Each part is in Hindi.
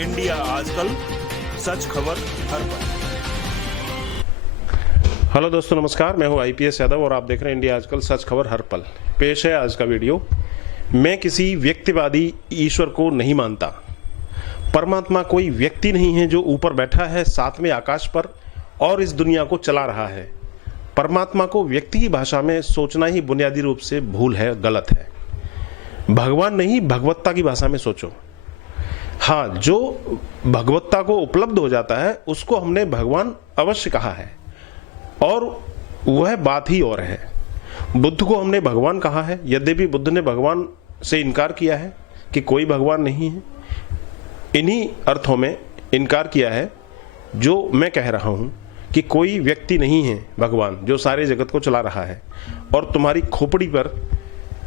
इंडिया आजकल, सच खबर हर पल। हेलो दोस्तों, नमस्कार। मैं हूं आईपीएस यादव और आप देख रहे हैं इंडिया आजकल, सच खबर हर पल। पेश है आज का वीडियो। मैं किसी व्यक्तिवादी ईश्वर को नहीं मानता। परमात्मा कोई व्यक्ति नहीं है जो ऊपर बैठा है सातवें आकाश पर और इस दुनिया को चला रहा है। परमात्मा को व्यक्ति की भाषा में सोचना ही बुनियादी रूप से भूल है, गलत है। भगवान नहीं, भगवत्ता की भाषा में सोचो। हाँ, जो भगवत्ता को उपलब्ध हो जाता है उसको हमने भगवान अवश्य कहा है, और वह बात ही और है। बुद्ध को हमने भगवान कहा है, यद्यपि बुद्ध ने भगवान से इनकार किया है कि कोई भगवान नहीं है। इन्हीं अर्थों में इनकार किया है जो मैं कह रहा हूं कि कोई व्यक्ति नहीं है भगवान जो सारे जगत को चला रहा है, और तुम्हारी खोपड़ी पर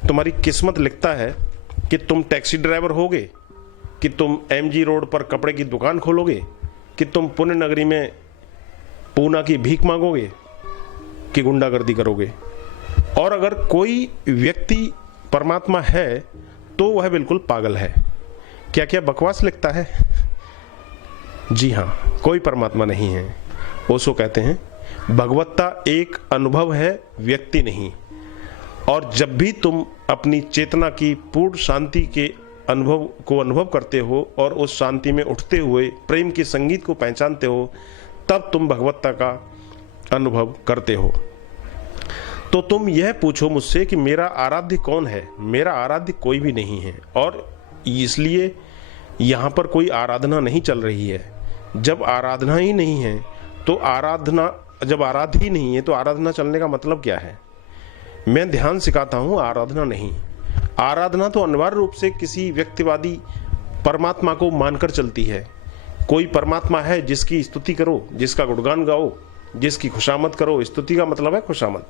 तुम्हारी किस्मत लिखता है कि तुम टैक्सी ड्राइवर होगे, कि तुम एमजी रोड पर कपड़े की दुकान खोलोगे, कि तुम पुण्य नगरी में पूना की भीख मांगोगे, कि गुंडागर्दी करोगे। और अगर कोई व्यक्ति परमात्मा है तो वह बिल्कुल पागल है। क्या क्या बकवास लिखता है। जी हाँ, कोई परमात्मा नहीं है। ओशो कहते हैं भगवत्ता एक अनुभव है, व्यक्ति नहीं। और जब भी तुम अपनी चेतना की पूर्ण शांति के अनुभव करते हो और उस शांति में उठते हुए प्रेम के संगीत को पहचानते हो, तब तुम भगवत्ता का अनुभव करते हो। तो तुम यह पूछो मुझसे कि मेरा आराध्य कौन है। मेरा आराध्य कोई भी नहीं है, और इसलिए यहाँ पर कोई आराधना नहीं चल रही है। जब आराधना ही नहीं है तो जब आराध्य ही नहीं है तो आराधना चलने का मतलब क्या है। मैं ध्यान सिखाता हूँ, आराधना नहीं। आराधना तो अनिवार्य रूप से किसी व्यक्तिवादी परमात्मा को मानकर चलती है। कोई परमात्मा है जिसकी स्तुति करो, जिसका गुणगान गाओ, जिसकी खुशामद करो। स्तुति का मतलब है खुशामद।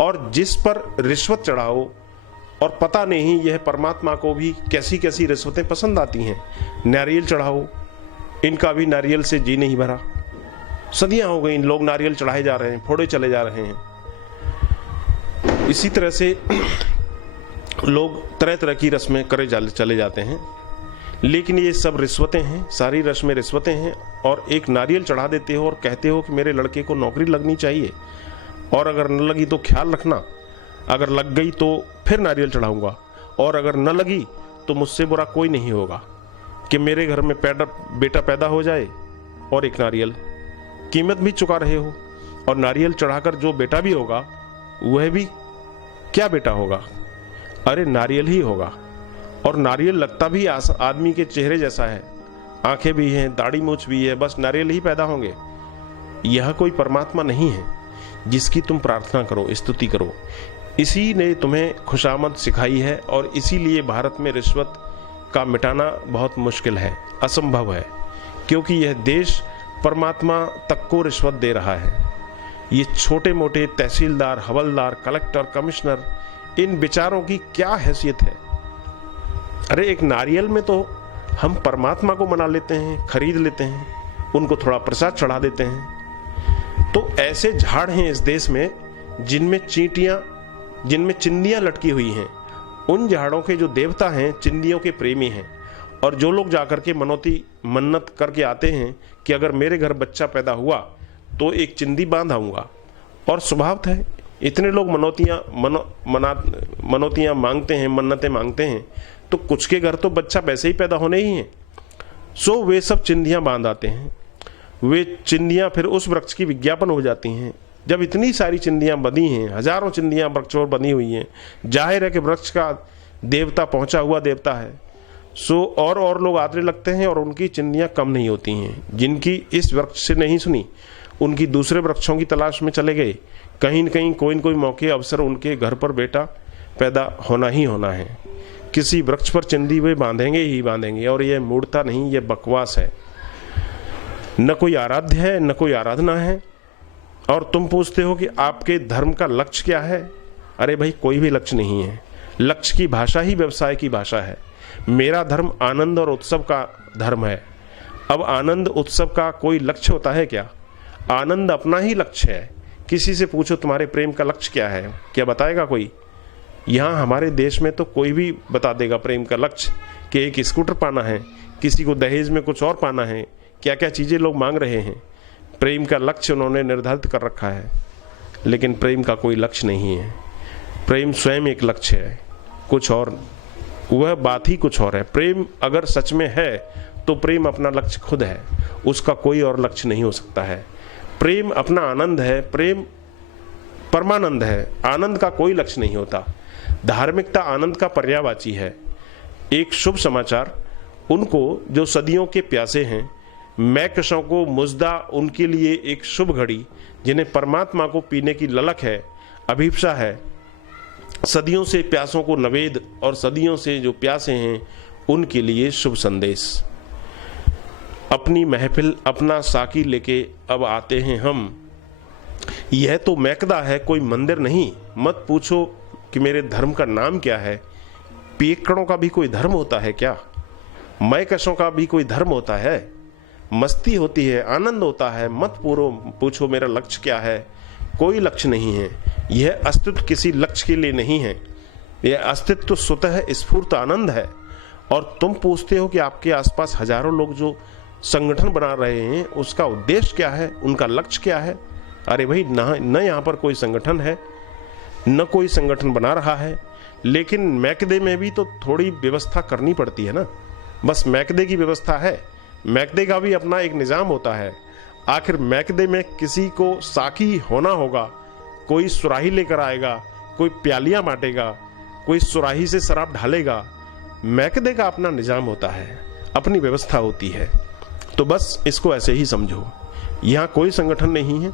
और जिस पर रिश्वत चढ़ाओ, और पता नहीं यह परमात्मा को भी कैसी कैसी रिश्वतें पसंद आती हैं। नारियल चढ़ाओ, इनका भी नारियल से जी नहीं भरा। सदियां हो गई लोग नारियल चढ़ाए जा रहे हैं, फोड़े चले जा रहे हैं। इसी तरह से लोग तरह तरह की रस्में करे चले जाते हैं, लेकिन ये सब रिश्वतें हैं, सारी रस्में रिश्वतें हैं। और एक नारियल चढ़ा देते हो और कहते हो कि मेरे लड़के को नौकरी लगनी चाहिए, और अगर न लगी तो ख्याल रखना, अगर लग गई तो फिर नारियल चढ़ाऊंगा, और अगर न लगी तो मुझसे बुरा कोई नहीं होगा कि मेरे घर में बेटा पैदा हो जाए। और एक नारियल कीमत भी चुका रहे हो, और नारियल चढ़ाकर जो बेटा भी होगा वह भी क्या बेटा होगा, अरे नारियल ही होगा। और नारियल लगता भी आदमी के चेहरे जैसा है, आंखें भी हैं, दाढ़ी मूछ भी है, बस नारियल ही पैदा होंगे। यह कोई परमात्मा नहीं है जिसकी तुम प्रार्थना करो, स्तुति करो। इसी ने तुम्हें खुशामद सिखाई है, और इसीलिए भारत में रिश्वत का मिटाना बहुत मुश्किल है, असंभव है, क्योंकि यह देश परमात्मा तक को रिश्वत दे रहा है। ये छोटे मोटे तहसीलदार, हवलदार, कलेक्टर, कमिश्नर, इन बेचारों की क्या हैसियत है। अरे एक नारियल में तो हम परमात्मा को मना लेते हैं, खरीद लेते हैं, उनको थोड़ा प्रसाद चढ़ा देते हैं। तो ऐसे झाड़ हैं इस देश में जिनमें चिंदियां लटकी हुई हैं। उन झाड़ों के जो देवता हैं चिंदियों के प्रेमी हैं, और जो लोग जाकर के मन्नत करके आते हैं कि अगर मेरे घर बच्चा पैदा हुआ तो एक चिंदी बांध आऊंगा। और स्वभाव है इतने लोग मनौतियां मांगते हैं, मन्नतें मांगते हैं, तो कुछ के घर तो बच्चा वैसे ही पैदा होने ही है। सो वे सब चिंदियां बांध आते हैं। वे चिंदियां फिर उस वृक्ष की विज्ञापन हो जाती हैं। जब इतनी सारी चिंदियां बंधी हैं, हजारों चिंदियां वृक्षों पर बंधी हुई हैं, जाहिर है कि वृक्ष का देवता पहुंचा हुआ देवता है। सो और लोग आते लगते हैं, और उनकी चिंदियां कम नहीं होती हैं। जिनकी इस वृक्ष से नहीं सुनी, उनकी दूसरे वृक्षों की तलाश में चले गए। कहीं न कहीं कोई न कोई मौके अवसर उनके घर पर बेटा पैदा होना ही होना है। किसी वृक्ष पर चिंदी वे बांधेंगे ही बांधेंगे, और यह मूर्खता नहीं, यह बकवास है। न कोई आराध्य है, न कोई आराधना है। और तुम पूछते हो कि आपके धर्म का लक्ष्य क्या है। अरे भाई, कोई भी लक्ष्य नहीं है। लक्ष्य की भाषा ही व्यवसाय की भाषा है। मेरा धर्म आनंद और उत्सव का धर्म है। अब आनंद उत्सव का कोई लक्ष्य होता है क्या। आनंद अपना ही लक्ष्य है। किसी से पूछो तुम्हारे प्रेम का लक्ष्य क्या है, क्या बताएगा कोई। यहाँ हमारे देश में तो कोई भी बता देगा प्रेम का लक्ष्य कि एक स्कूटर पाना है, किसी को दहेज में कुछ और पाना है, क्या क्या चीज़ें लोग मांग रहे हैं। प्रेम का लक्ष्य उन्होंने निर्धारित कर रखा है, लेकिन प्रेम का कोई लक्ष्य नहीं है। प्रेम स्वयं एक लक्ष्य है, कुछ और, वह बात ही कुछ और है। प्रेम अगर सच में है तो प्रेम अपना लक्ष्य खुद है, उसका कोई और लक्ष्य नहीं हो सकता है। प्रेम अपना आनंद है, प्रेम परमानंद है, आनंद का कोई लक्ष्य नहीं होता। धार्मिकता आनंद का पर्यायवाची है। एक शुभ समाचार उनको जो सदियों के प्यासे हैं, मैकशों को मुजदा उनके लिए एक शुभ घड़ी, जिन्हें परमात्मा को पीने की ललक है, अभिप्सा है, सदियों से प्यासों को नवेद और सदियों से जो प्यासे हैं उनके लिए शुभ संदेश। अपनी महफिल अपना साकी लेके अब आते हैं हम। यह तो मैकदा है, कोई मंदिर नहीं। मत पूछो कि मेरे धर्म का नाम क्या है। पियक्कड़ों का भी कोई धर्म होता है क्या? मैकशों का भी कोई धर्म होता है? मस्ती होती है, आनंद होता है। मत पूछो मेरा लक्ष्य क्या है। कोई लक्ष्य नहीं है। यह अस्तित्व किसी लक्ष्य के लिए नहीं है। यह अस्तित्व स्वतः स्फूर्त आनंद है। और तुम पूछते हो कि आपके आसपास हजारों लोग जो संगठन बना रहे हैं उसका उद्देश्य क्या है, उनका लक्ष्य क्या है। अरे भाई, न यहाँ पर कोई संगठन है, न कोई संगठन बना रहा है। लेकिन मैकदे में भी तो थोड़ी व्यवस्था करनी पड़ती है ना। बस मैकदे की व्यवस्था है, मैकदे का भी अपना एक निज़ाम होता है। आखिर मैकदे में किसी को साकी होना होगा, कोई सुराही लेकर आएगा, कोई प्यालियां बांटेगा, कोई सुराही से शराब ढालेगा। मैकदे का अपना निज़ाम होता है, अपनी व्यवस्था होती है। तो बस इसको ऐसे ही समझो। यहाँ कोई संगठन नहीं है,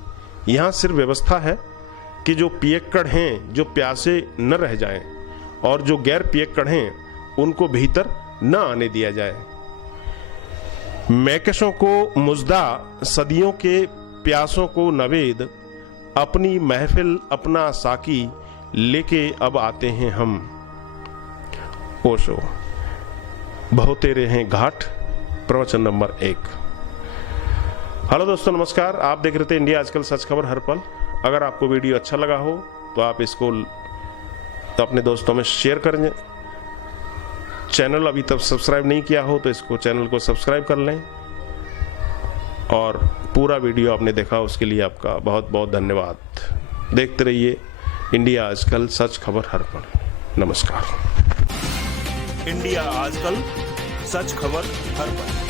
यहाँ सिर्फ व्यवस्था है कि जो पियक्कड़ हैं, जो प्यासे न रह जाएं, और जो गैर पियक्कड़ हैं उनको भीतर न आने दिया जाए। मैकशों को मुजदा, सदियों के प्यासों को नवेद, अपनी महफिल अपना साकी लेके अब आते हैं हम। ओशो, बहु तेरे हैं घाट, प्रवचन नंबर 1। हेलो दोस्तों, नमस्कार। आप देख रहे थे इंडिया आजकल, सच खबर हर पल। अगर आपको वीडियो अच्छा लगा हो तो आप इसको तो अपने दोस्तों में शेयर करें। चैनल अभी तक सब्सक्राइब नहीं किया हो तो इसको चैनल को सब्सक्राइब कर लें। और पूरा वीडियो आपने देखा उसके लिए आपका बहुत बहुत धन्यवाद। देखते रहिए इंडिया आजकल, सच खबर हर पल। नमस्कार। इंडिया आजकल, सच खबर हर पल।